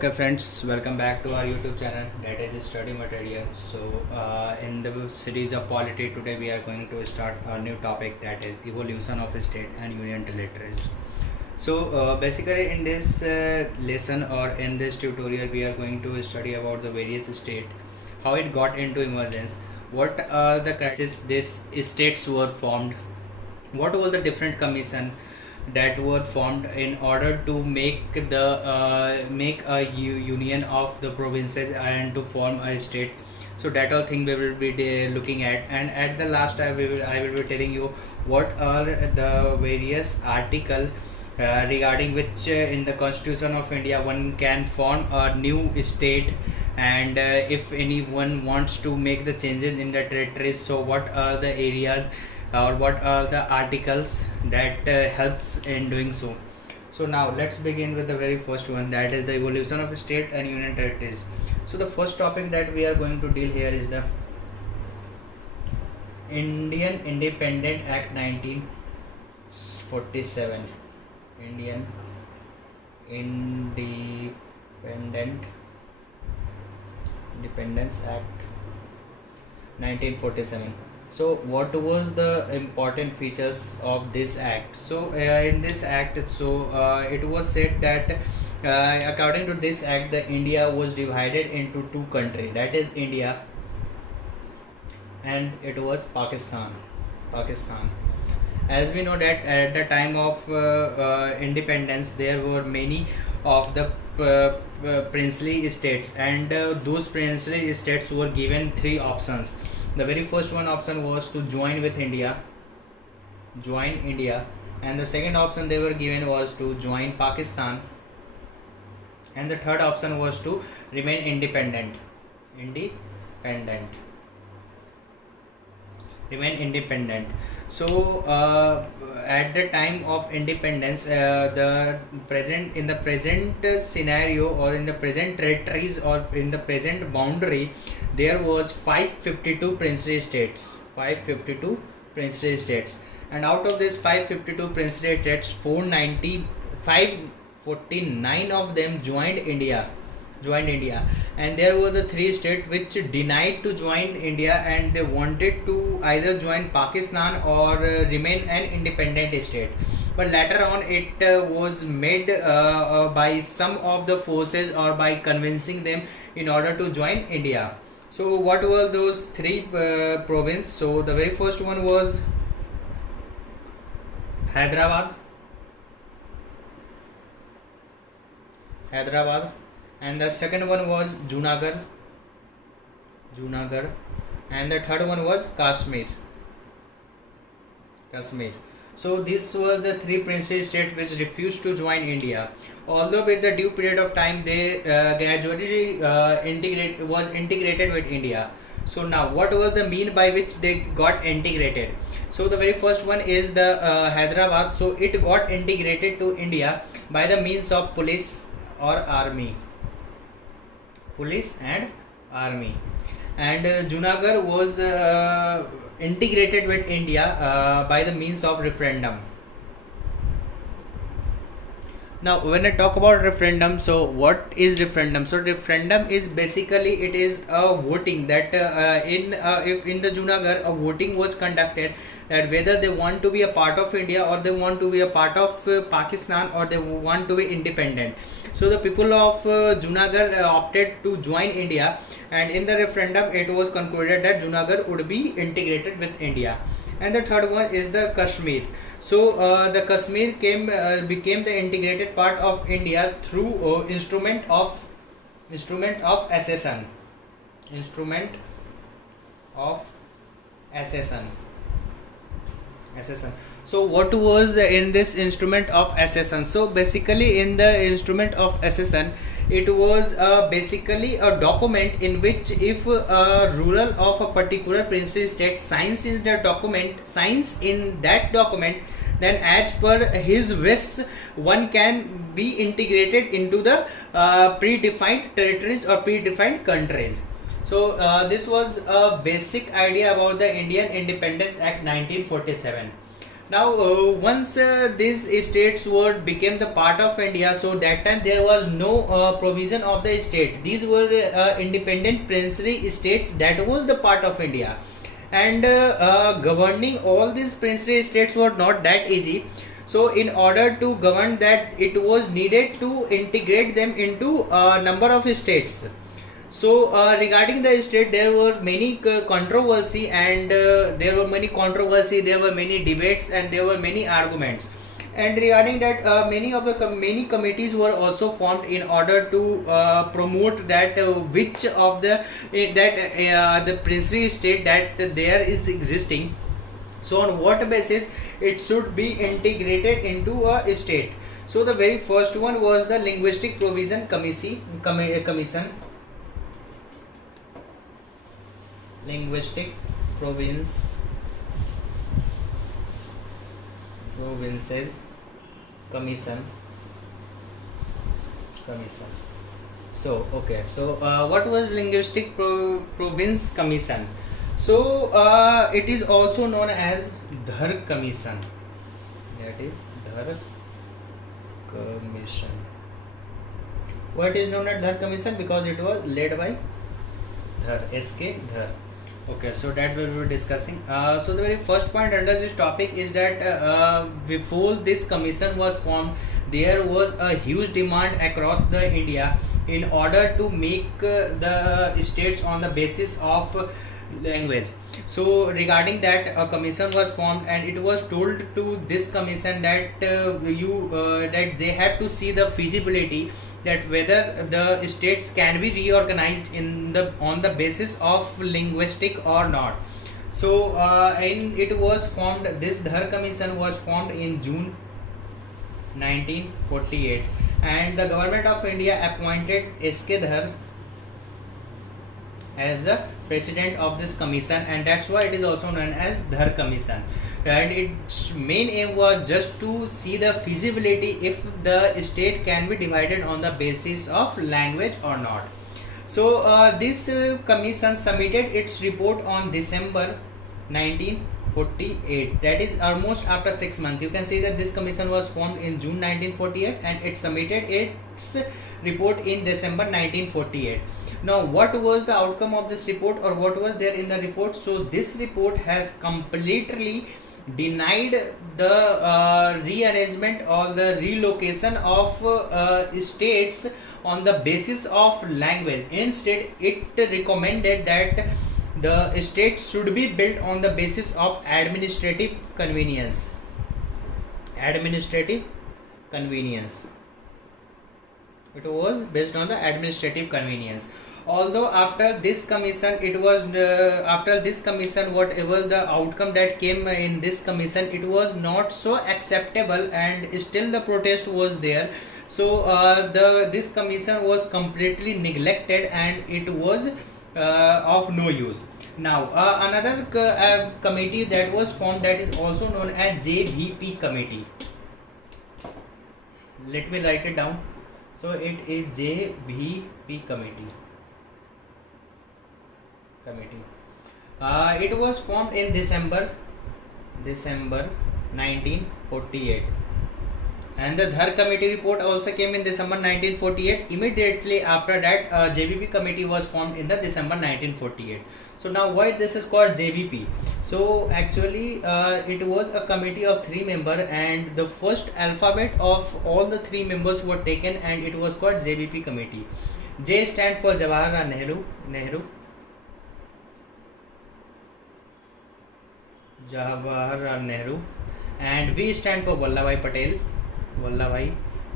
Okay friends, welcome back to our YouTube channel, that is Study Material. So in the series of polity, today we are going to start a new topic, that is evolution of state and union territories. So basically in this lesson or in this tutorial we are going to study about the various state, how it got into emergence, what are the crises these states were formed, what were the different commission that were formed in order to make a union of the provinces and to form a state. So that all thing we will be looking at, and at the last I will be telling you what are the various article regarding which in the Constitution of India one can form a new state, and if anyone wants to make the changes in the territories, so what are the areas or what are the articles that helps in doing so. So now let's begin with the very first one, that is the evolution of state and union territories. So the first topic that we are going to deal here is the Indian Independent Act 1947. Indian Independence Act 1947. So what was the important features of this act? So in this act, it was said that according to this act, the India was divided into two countries, that is India and it was Pakistan. As we know that at the time of independence, there were many of the princely states, and those princely states were given three options. The very first one option was to join India, and the second option they were given was to join Pakistan, and the third option was to remain independent. So at the time of independence, the present scenario, or in the present territories, or in the present boundary, there was 552 princely states, and out of this 552 princely states, 449 of them joined India, and there were the three states which denied to join India, and they wanted to either join Pakistan or remain an independent state. But later on it was made by some of the forces, or by convincing them in order to join India. So what were those three provinces? So the very first one was Hyderabad, and the second one was Junagadh, and the third one was Kashmir. So these were the three princely states which refused to join India. Although with the due period of time, they gradually integrated with India. So now what was the mean by which they got integrated? So the very first one is the Hyderabad. So it got integrated to India by the means of police or army. And Junagadh was integrated with India by the means of referendum. Now when I talk about referendum, so what is referendum? So referendum is basically, it is a voting that if in the Junagadh a voting was conducted, that whether they want to be a part of India, or they want to be a part of Pakistan, or they want to be independent. So the people of Junagadh opted to join India, and in the referendum it was concluded that Junagadh would be integrated with India. And the third one is the Kashmir. So the Kashmir became the integrated part of India through instrument of accession. So what was in this instrument of accession? So basically in the instrument of accession, it was basically a document in which if a ruler of a particular princely state signs in that document, then as per his wish, one can be integrated into the predefined territories or predefined countries. So this was a basic idea about the Indian Independence Act 1947. Now, once these states were became the part of India, so that time there was no provision of the state. These were independent princely states that was the part of India, and governing all these princely states were not that easy. So, in order to govern that, it was needed to integrate them into a number of states. So regarding the state, there were many controversy, and there were many debates, and there were many arguments. And regarding that, many committees were also formed in order to promote that which of the princely state that there is existing. So on what basis it should be integrated into a state. So the very first one was the Linguistic Provision Commission. Linguistic Provinces Commission. So okay, so what was Linguistic Province Commission? So it is also known as Dhar Commission. That is Dhar Commission. What is known as Dhar Commission? Because it was led by Dhar, S.K. Dhar. Okay, so that we will be discussing. So the very first point under this topic is that before this commission was formed, there was a huge demand across the India in order to make the states on the basis of language. So regarding that, a commission was formed, and it was told to this commission that that they have to see the feasibility, that whether the states can be reorganized on the basis of linguistic or not. So and it was formed, this Dhar Commission was formed in June 1948, and the government of India appointed S.K. Dhar as the president of this commission, and that's why it is also known as Dhar Commission. And its main aim was just to see the feasibility if the state can be divided on the basis of language or not. So this commission submitted its report on December 1948. That is almost after 6 months. You can see that this commission was formed in June 1948, and it submitted its report in December 1948. Now, what was the outcome of this report, or what was there in the report? So this report has completely denied the rearrangement or the relocation of states on the basis of language. Instead, it recommended that the states should be built on the basis of administrative convenience. It was based on the administrative convenience. Although after this commission, whatever the outcome that came in this commission, it was not so acceptable, and still the protest was there. So this commission was completely neglected, and it was of no use. Now another committee that was formed, that is also known as JVP committee. Let me write it down. So it is JVP committee. It was formed in December 1948, and the Dhar committee report also came in December 1948. Immediately after that, JVP committee was formed in the December 1948. So now why this is called JVP? So actually it was a committee of 3 members, and the first alphabet of all the 3 members were taken, and it was called JVP committee. J stand for Jawaharlal Nehru. And V stand for Vallabhbhai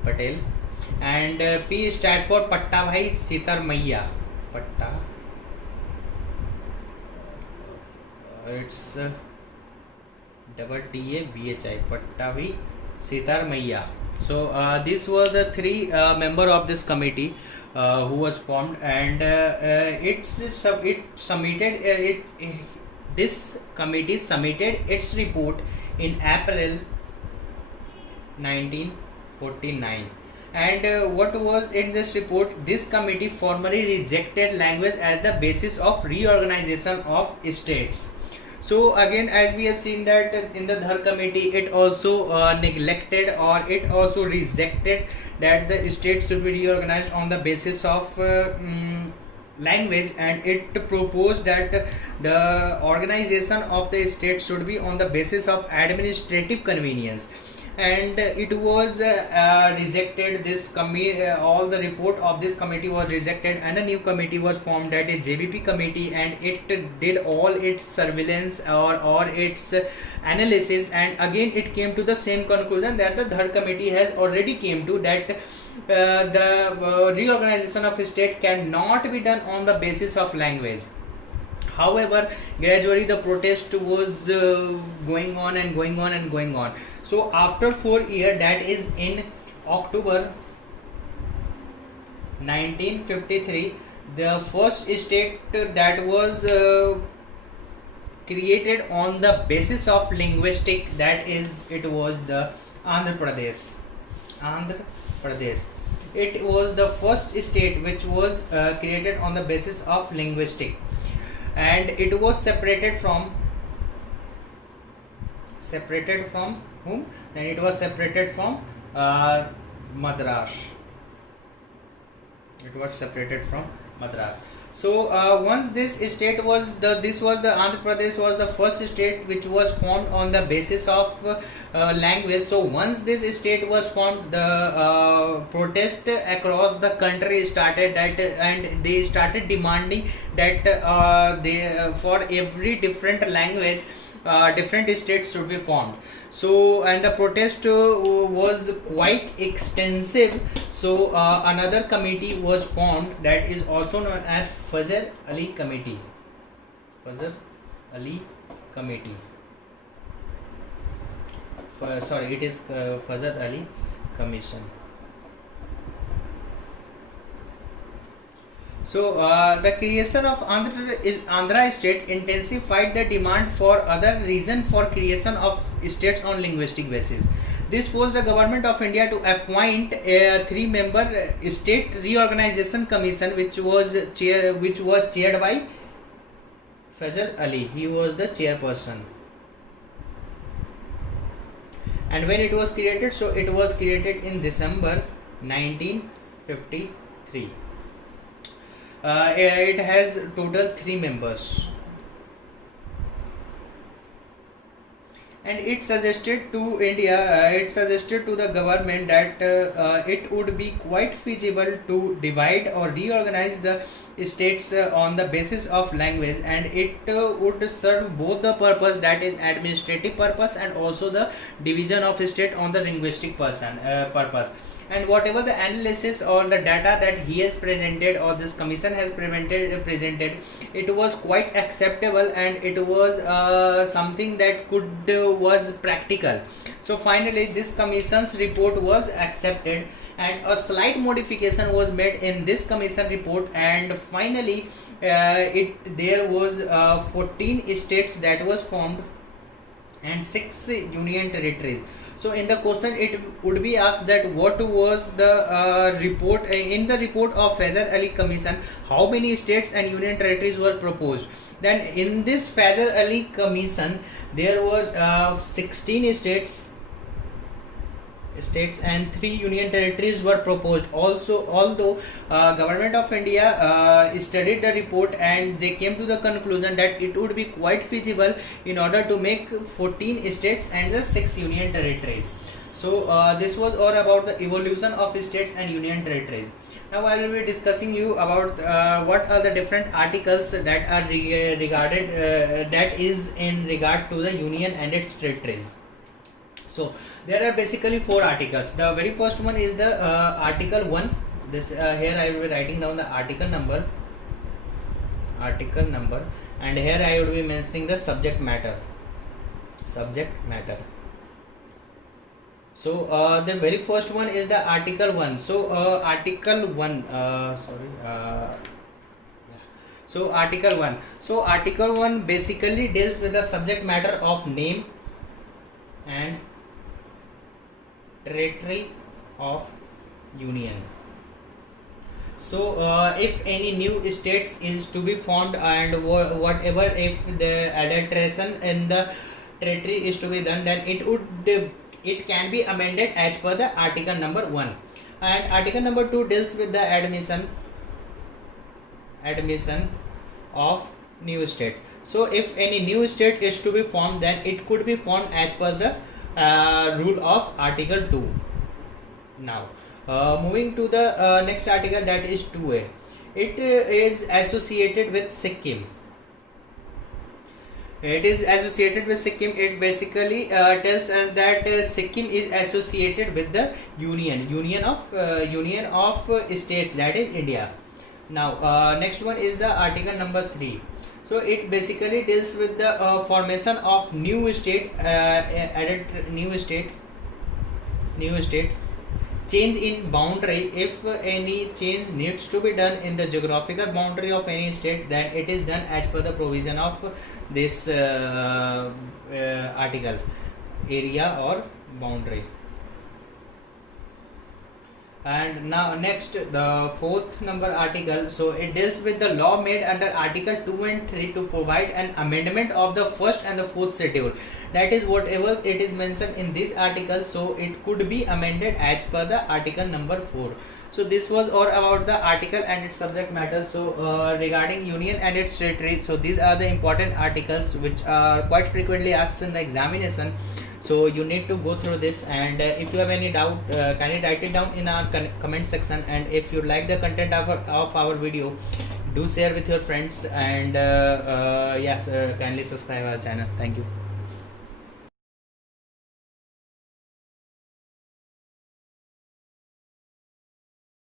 Patel, and P stand for Pattabhai Sitarmaiya. It's TABHI, Pattabhai Sitarmaiya. So these were the 3 members of this committee who was formed, and this committee submitted its report in April 1949. And what was in this report? This committee formally rejected language as the basis of reorganization of states. So again, as we have seen that in the Dhar committee, it also neglected or it also rejected that the state should be reorganized on the basis of language, and it proposed that the organization of the state should be on the basis of administrative convenience. And it was rejected. This all the report of this committee was rejected, and a new committee was formed, that is JBP committee, and it did all its surveillance or its analysis, and again it came to the same conclusion that the third committee has already came to, that the reorganization of state cannot be done on the basis of language. However, gradually the protest was going on and going on and going on. So after 4 years, that is in October 1953, the first state that was created on the basis of linguistic, that is, it was the Andhra Pradesh. Andhra Pradesh. It was the first state which was created on the basis of linguistic, and it was separated from whom? Then it was separated from Madras. It was separated from Madras. So once this state was this was the Andhra Pradesh was the first state which was formed on the basis of language. So once this state was formed, the protest across the country started, that and they started demanding that for every different language different states should be formed. So, and the protest was quite extensive. So another committee was formed, that is also known as Fazl Ali Committee. Fazl Ali Committee. Sorry, it is Fazl Ali Commission. So the creation of Andhra state intensified the demand for other reason for creation of states on linguistic basis. This forced the government of India to appoint a 3-member state reorganization commission, which was chaired by Fazl Ali. He was the chairperson. And when it was created, so it was created in December 1953. It has total 3 members, and it suggested to India, it suggested to the government that it would be quite feasible to divide or reorganize the states on the basis of language, and it would serve both the purpose, that is administrative purpose, and also the division of state on the linguistic purpose. And whatever the analysis or the data that he has presented or this commission has presented, it was quite acceptable, and it was something that was practical. So finally this commission's report was accepted, and a slight modification was made in this commission report, and finally there was 14 states that was formed and 6 union territories. So in the question it would be asked that what was the report in the report of Fazl Ali Commission, how many states and union territories were proposed. Then in this Fazl Ali Commission there was 16 states and 3 union territories were proposed. Also, although government of India studied the report, and they came to the conclusion that it would be quite feasible in order to make 14 states and the 6 union territories. So this was all about the evolution of states and union territories. Now I will be discussing you about what are the different articles that are regarded that is in regard to the union and its territories. So there are basically 4 articles. The very first one is the article 1. This here I will be writing down the article number, and here I will be mentioning the subject matter. So the very first one is the article 1. So article 1 so article 1. So article 1 basically deals with the subject matter of name and territory of union. So if any new states is to be formed, and whatever if the adulteration in the territory is to be done, then it can be amended as per the article number 1. And article number 2 deals with the admission of new states. So if any new state is to be formed, then it could be formed as per the rule of article 2. Now moving to the next article, that is 2A. It is associated with Sikkim. It is associated with Sikkim. It basically tells us that Sikkim is associated with the union of states, that is India. Now next one is the article number 3. So it basically deals with the formation of new state, change in boundary. If any change needs to be done in the geographical boundary of any state, then it is done as per the provision of this article, area or boundary. And now next, the 4th number article. So it deals with the law made under article 2 and 3 to provide an amendment of the 1st and the 4th schedule. That is, whatever it is mentioned in this article, so it could be amended as per the article number 4. So this was all about the article and its subject matter. So regarding union and its territory, so these are the important articles which are quite frequently asked in the examination. So you need to go through this, and if you have any doubt, kindly write it down in our comment section. And if you like the content of our video, do share with your friends, and yes, kindly subscribe our channel. Thank you.